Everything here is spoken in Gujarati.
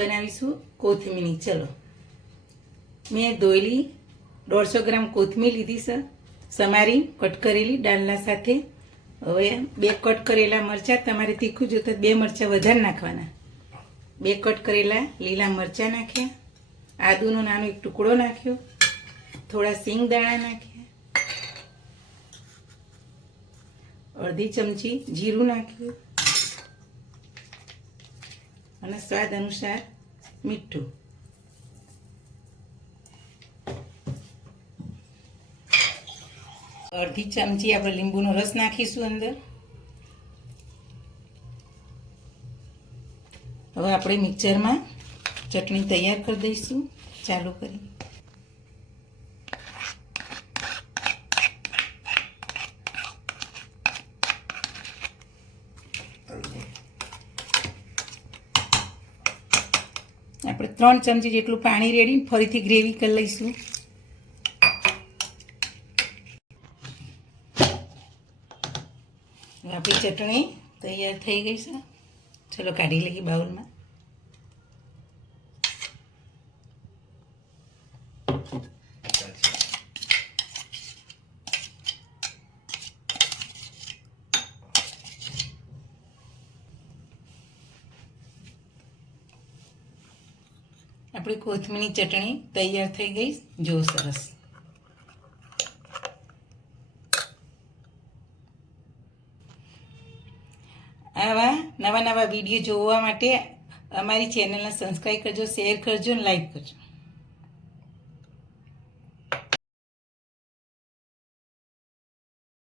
બનાવીશું કોથમીરની. ચલો, મેં ધોયેલી 150 ગ્રામ કોથમીર લીધી છે, સમારી કટ કરેલી ડાલના સાથે. હવે 2 કટ કરેલા મરચાં, તમારે તીખું જોતા 2 મરચાં વધારે નાખવાના. 2 કટ કરેલા લીલા મરચાં નાખ્યા, આદુનો નાનો એક ટુકડો નાખ્યો, થોડા સિંગ દાણા નાખ્યા, અડધી ચમચી જીરું નાખ્યું અને સ્વાદ અનુસાર મીઠું. અડધી ચમચી આપણે લીંબુનો રસ નાખીશું અંદર. હવે આપણે મિક્સરમાં ચટણી તૈયાર કરી દઈશું. ચાલુ કરી આપણે 3 ચમચી જેટલું પાણી રેડીને ફરીથી ગ્રેવી કરી લઈશું. આપણી ચટણી તૈયાર થઈ ગઈ છે. ચલો કાઢી લઈએ બાઉલમાં. આપણી કોથમીરની ચટણી તૈયાર થઈ ગઈ. જો સરસ. આવા નવા વિડીયો જોવા માટે અમારી ચેનલને સબસ્ક્રાઈબ કરજો, શેર કરજો અને લાઈક કરજો.